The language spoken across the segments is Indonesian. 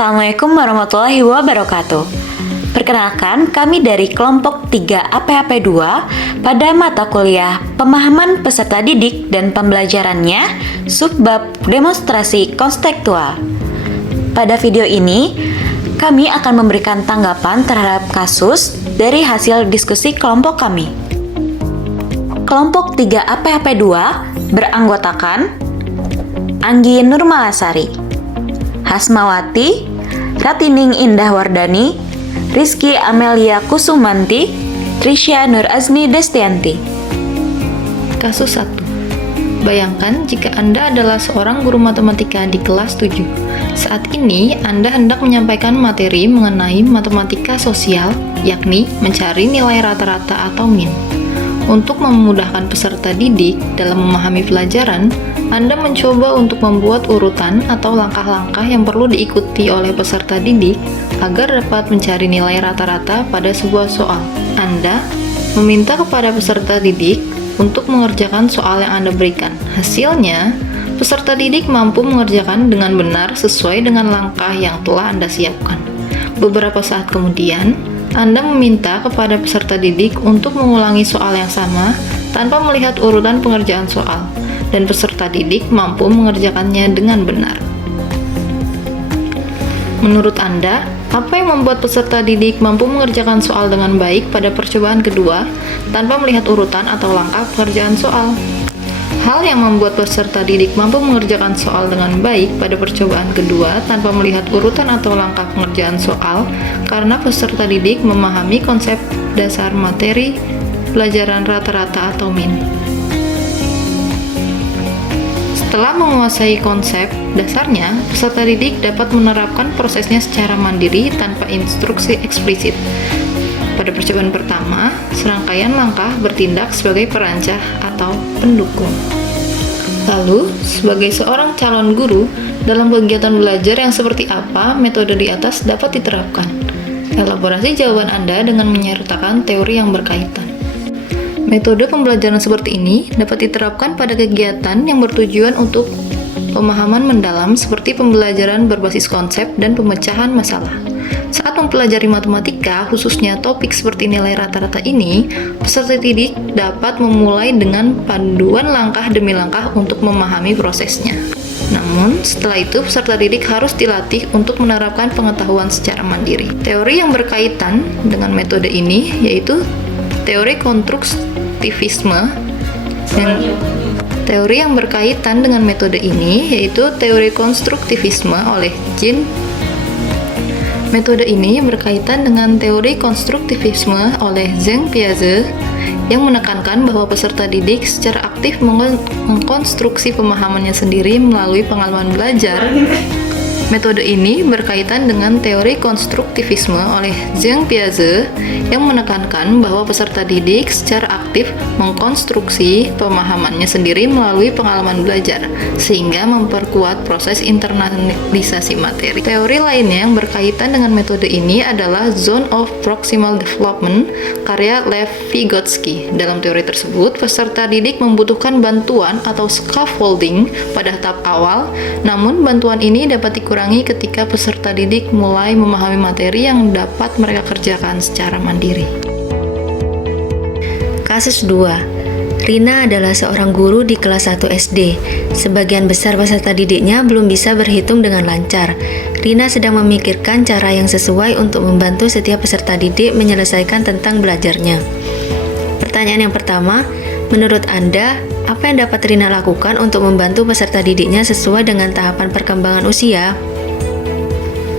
Assalamualaikum warahmatullahi wabarakatuh. Perkenalkan, kami dari kelompok 3 APAP 2 pada mata kuliah Pemahaman Peserta Didik dan Pembelajarannya, subbab Demonstrasi Konstekstual. Pada video ini, kami akan memberikan tanggapan terhadap kasus dari hasil diskusi kelompok kami. Kelompok 3 APAP 2 beranggotakan Anggi Nurmalasari, Hasmawati, Ratining Indah Wardani, Rizky Amelia Kusumanti, Trisha Nur Azni Destianti. Kasus 1. Bayangkan jika Anda adalah seorang guru matematika di kelas 7. Saat ini Anda hendak menyampaikan materi mengenai matematika sosial, yakni mencari nilai rata-rata atau min. Untuk memudahkan peserta didik dalam memahami pelajaran, Anda mencoba untuk membuat urutan atau langkah-langkah yang perlu diikuti oleh peserta didik agar dapat mencari nilai rata-rata pada sebuah soal. Anda meminta kepada peserta didik untuk mengerjakan soal yang Anda berikan. Hasilnya, peserta didik mampu mengerjakan dengan benar sesuai dengan langkah yang telah Anda siapkan. Beberapa saat kemudian, Anda meminta kepada peserta didik untuk mengulangi soal yang sama tanpa melihat urutan pengerjaan soal, dan peserta didik mampu mengerjakannya dengan benar. Menurut Anda, apa yang membuat peserta didik mampu mengerjakan soal dengan baik pada percobaan kedua tanpa melihat urutan atau langkah pengerjaan soal? Hal yang membuat peserta didik mampu mengerjakan soal dengan baik pada percobaan kedua tanpa melihat urutan atau langkah pengerjaan soal karena peserta didik memahami konsep dasar materi pelajaran rata-rata atau min. Setelah menguasai konsep dasarnya, peserta didik dapat menerapkan prosesnya secara mandiri tanpa instruksi eksplisit. Pada percobaan pertama, serangkaian langkah bertindak sebagai perancah atau pendukung. Lalu, sebagai seorang calon guru, dalam kegiatan belajar yang seperti apa metode di atas dapat diterapkan? Elaborasi jawaban Anda dengan menyertakan teori yang berkaitan. Metode pembelajaran seperti ini dapat diterapkan pada kegiatan yang bertujuan untuk pemahaman mendalam seperti pembelajaran berbasis konsep dan pemecahan masalah. Saat mempelajari matematika, khususnya topik seperti nilai rata-rata ini, peserta didik dapat memulai dengan panduan langkah demi langkah untuk memahami prosesnya. Namun, setelah itu peserta didik harus dilatih untuk menerapkan pengetahuan secara mandiri. Teori yang berkaitan dengan metode ini yaitu teori konstruktivisme dan teori yang berkaitan dengan metode ini yaitu teori konstruktivisme oleh Jean. Metode ini berkaitan dengan teori konstruktivisme oleh Jean Piaget yang menekankan bahwa peserta didik secara aktif mengkonstruksi pemahamannya sendiri melalui pengalaman belajar. Metode ini berkaitan dengan teori konstruktivisme oleh Jean Piaget yang menekankan bahwa peserta didik secara aktif mengkonstruksi pemahamannya sendiri melalui pengalaman belajar, sehingga memperkuat proses internalisasi materi. Teori lainnya yang berkaitan dengan metode ini adalah Zone of Proximal Development karya Lev Vygotsky. Dalam teori tersebut, peserta didik membutuhkan bantuan atau scaffolding pada tahap awal, namun bantuan ini dapat dikurangi ketika peserta didik mulai memahami materi yang dapat mereka kerjakan secara mandiri. Kasus 2. Rina adalah seorang guru di kelas 1 SD. Sebagian besar peserta didiknya belum bisa berhitung dengan lancar. Rina sedang memikirkan cara yang sesuai untuk membantu setiap peserta didik menyelesaikan tentang belajarnya. Pertanyaan yang pertama, menurut Anda, apa yang dapat Rina lakukan untuk membantu peserta didiknya sesuai dengan tahapan perkembangan usia?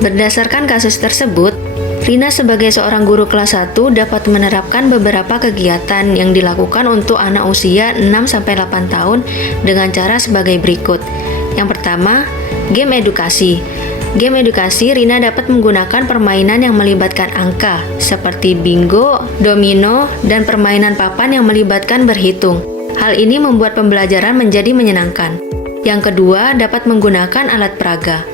Berdasarkan kasus tersebut, Rina sebagai seorang guru kelas 1 dapat menerapkan beberapa kegiatan yang dilakukan untuk anak usia 6-8 tahun dengan cara sebagai berikut. Yang pertama, game edukasi. Game edukasi, Rina dapat menggunakan permainan yang melibatkan angka, seperti bingo, domino, dan permainan papan yang melibatkan berhitung. Hal ini membuat pembelajaran menjadi menyenangkan. Yang kedua, dapat menggunakan alat peraga.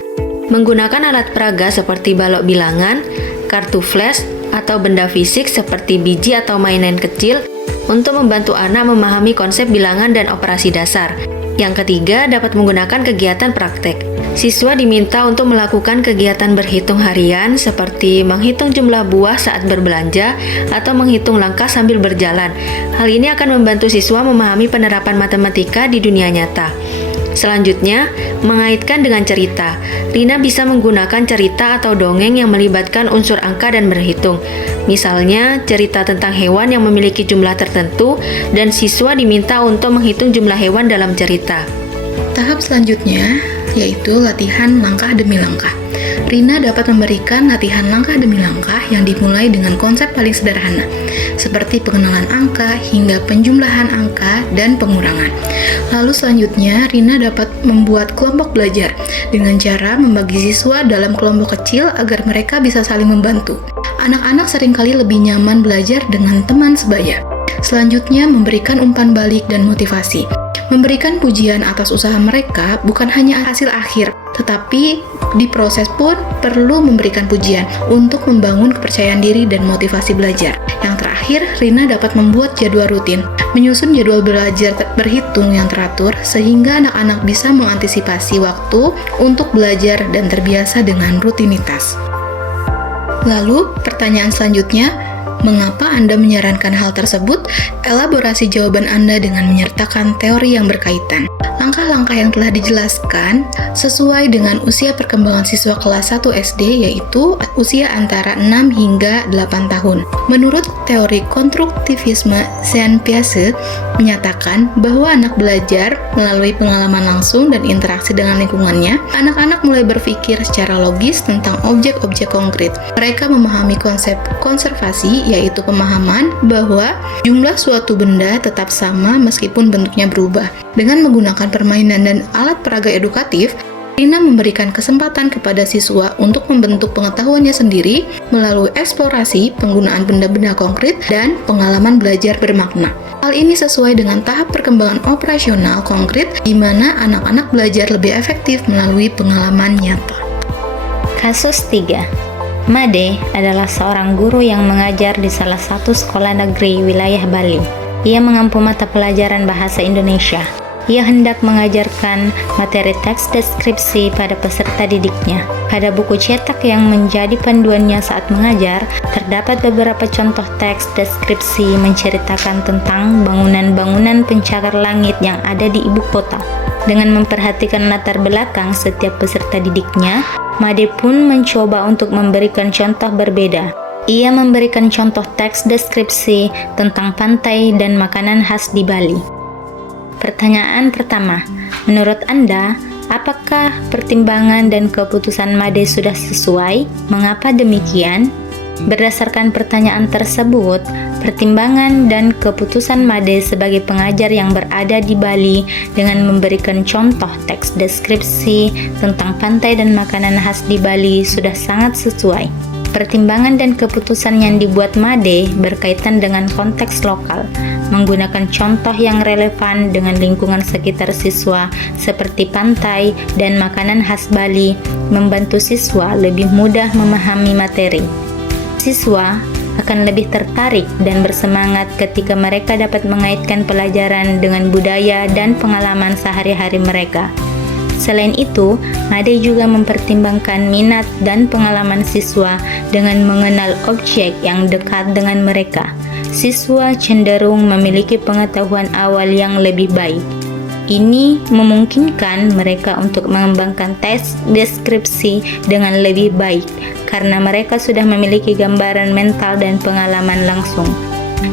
Menggunakan alat peraga seperti balok bilangan, kartu flash, atau benda fisik seperti biji atau mainan kecil untuk membantu anak memahami konsep bilangan dan operasi dasar. Yang ketiga, dapat menggunakan kegiatan praktek. Siswa diminta untuk melakukan kegiatan berhitung harian seperti menghitung jumlah buah saat berbelanja atau menghitung langkah sambil berjalan. Hal ini akan membantu siswa memahami penerapan matematika di dunia nyata. Selanjutnya, mengaitkan dengan cerita. Rina bisa menggunakan cerita atau dongeng yang melibatkan unsur angka dan berhitung. Misalnya, cerita tentang hewan yang memiliki jumlah tertentu dan siswa diminta untuk menghitung jumlah hewan dalam cerita. Tahap selanjutnya yaitu latihan langkah demi langkah. Rina dapat memberikan latihan langkah demi langkah yang dimulai dengan konsep paling sederhana, seperti pengenalan angka hingga penjumlahan angka dan pengurangan. Lalu selanjutnya, Rina dapat membuat kelompok belajar dengan cara membagi siswa dalam kelompok kecil agar mereka bisa saling membantu. Anak-anak seringkali lebih nyaman belajar dengan teman sebaya. Selanjutnya, memberikan umpan balik dan motivasi. Memberikan pujian atas usaha mereka bukan hanya hasil akhir, tetapi di proses pun perlu memberikan pujian untuk membangun kepercayaan diri dan motivasi belajar. Yang terakhir, Rina dapat membuat jadwal rutin, menyusun jadwal belajar berhitung yang teratur sehingga anak-anak bisa mengantisipasi waktu untuk belajar dan terbiasa dengan rutinitas. Lalu, pertanyaan selanjutnya, mengapa Anda menyarankan hal tersebut? Elaborasi jawaban Anda dengan menyertakan teori yang berkaitan. Langkah-langkah yang telah dijelaskan sesuai dengan usia perkembangan siswa kelas 1 SD, yaitu usia antara 6 hingga 8 tahun. Menurut teori konstruktivisme Saint-Piaget menyatakan bahwa anak belajar melalui pengalaman langsung dan interaksi dengan lingkungannya. Anak-anak mulai berpikir secara logis tentang objek-objek konkret. Mereka memahami konsep konservasi, yaitu pemahaman bahwa jumlah suatu benda tetap sama meskipun bentuknya berubah. Dengan menggunakan permainan dan alat peraga edukatif, Rina memberikan kesempatan kepada siswa untuk membentuk pengetahuannya sendiri melalui eksplorasi, penggunaan benda-benda konkret, dan pengalaman belajar bermakna. Hal ini sesuai dengan tahap perkembangan operasional konkret di mana anak-anak belajar lebih efektif melalui pengalaman nyata. Kasus 3. Made adalah seorang guru yang mengajar di salah satu sekolah negeri wilayah Bali. Ia mengampu mata pelajaran bahasa Indonesia. Ia hendak mengajarkan materi teks deskripsi pada peserta didiknya. Pada buku cetak yang menjadi panduannya saat mengajar, terdapat beberapa contoh teks deskripsi menceritakan tentang bangunan-bangunan pencakar langit yang ada di ibu kota. Dengan memperhatikan latar belakang setiap peserta didiknya, Made pun mencoba untuk memberikan contoh berbeda. Ia memberikan contoh teks deskripsi tentang pantai dan makanan khas di Bali. Pertanyaan pertama, menurut Anda, apakah pertimbangan dan keputusan Made sudah sesuai? Mengapa demikian? Berdasarkan pertanyaan tersebut, pertimbangan dan keputusan Made sebagai pengajar yang berada di Bali dengan memberikan contoh teks deskripsi tentang pantai dan makanan khas di Bali sudah sangat sesuai. Pertimbangan dan keputusan yang dibuat Made berkaitan dengan konteks lokal, menggunakan contoh yang relevan dengan lingkungan sekitar siswa seperti pantai dan makanan khas Bali, membantu siswa lebih mudah memahami materi. Siswa akan lebih tertarik dan bersemangat ketika mereka dapat mengaitkan pelajaran dengan budaya dan pengalaman sehari-hari mereka. Selain itu, Made juga mempertimbangkan minat dan pengalaman siswa dengan mengenal objek yang dekat dengan mereka. Siswa cenderung memiliki pengetahuan awal yang lebih baik. Ini memungkinkan mereka untuk mengembangkan teks deskripsi dengan lebih baik karena mereka sudah memiliki gambaran mental dan pengalaman langsung.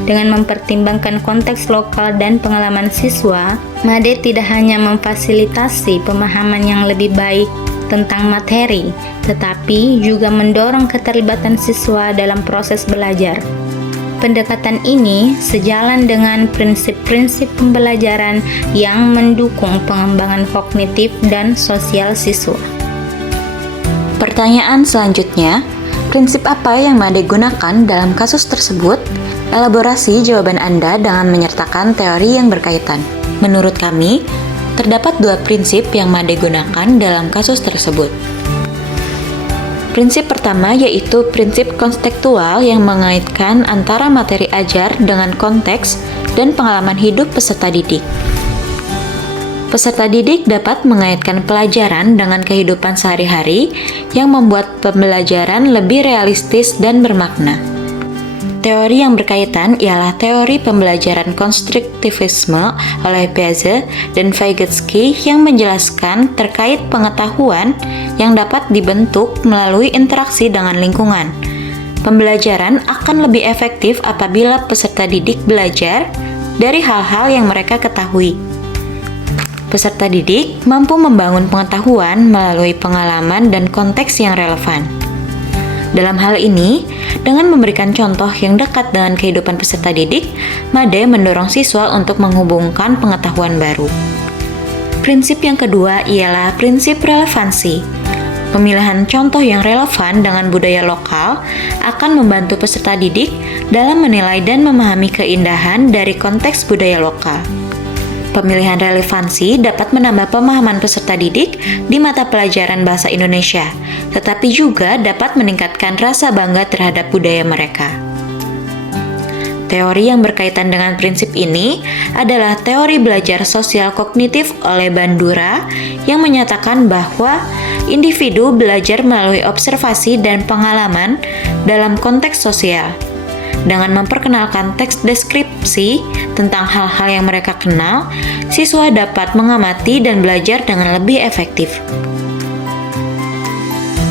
Dengan mempertimbangkan konteks lokal dan pengalaman siswa, Made tidak hanya memfasilitasi pemahaman yang lebih baik tentang materi, tetapi juga mendorong keterlibatan siswa dalam proses belajar. Pendekatan ini sejalan dengan prinsip-prinsip pembelajaran yang mendukung pengembangan kognitif dan sosial siswa. Pertanyaan selanjutnya, prinsip apa yang Made gunakan dalam kasus tersebut? Elaborasi jawaban Anda dengan menyertakan teori yang berkaitan. Menurut kami, terdapat dua prinsip yang Made gunakan dalam kasus tersebut. Prinsip pertama yaitu prinsip kontekstual yang mengaitkan antara materi ajar dengan konteks dan pengalaman hidup peserta didik. Peserta didik dapat mengaitkan pelajaran dengan kehidupan sehari-hari yang membuat pembelajaran lebih realistis dan bermakna. Teori yang berkaitan ialah teori pembelajaran konstruktivisme oleh Piaget dan Vygotsky yang menjelaskan terkait pengetahuan yang dapat dibentuk melalui interaksi dengan lingkungan. Pembelajaran akan lebih efektif apabila peserta didik belajar dari hal-hal yang mereka ketahui. Peserta didik mampu membangun pengetahuan melalui pengalaman dan konteks yang relevan. Dalam hal ini, dengan memberikan contoh yang dekat dengan kehidupan peserta didik, Made mendorong siswa untuk menghubungkan pengetahuan baru. Prinsip yang kedua ialah prinsip relevansi. Pemilihan contoh yang relevan dengan budaya lokal akan membantu peserta didik dalam menilai dan memahami keindahan dari konteks budaya lokal. Pemilihan relevansi dapat menambah pemahaman peserta didik di mata pelajaran bahasa Indonesia, tetapi juga dapat meningkatkan rasa bangga terhadap budaya mereka. Teori yang berkaitan dengan prinsip ini adalah teori belajar sosial kognitif oleh Bandura yang menyatakan bahwa individu belajar melalui observasi dan pengalaman dalam konteks sosial. Dengan memperkenalkan teks deskripsi tentang hal-hal yang mereka kenal, siswa dapat mengamati dan belajar dengan lebih efektif.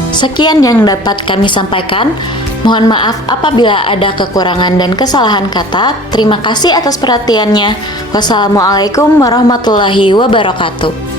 Sekian yang dapat kami sampaikan. Mohon maaf apabila ada kekurangan dan kesalahan kata. Terima kasih atas perhatiannya. Wassalamualaikum warahmatullahi wabarakatuh.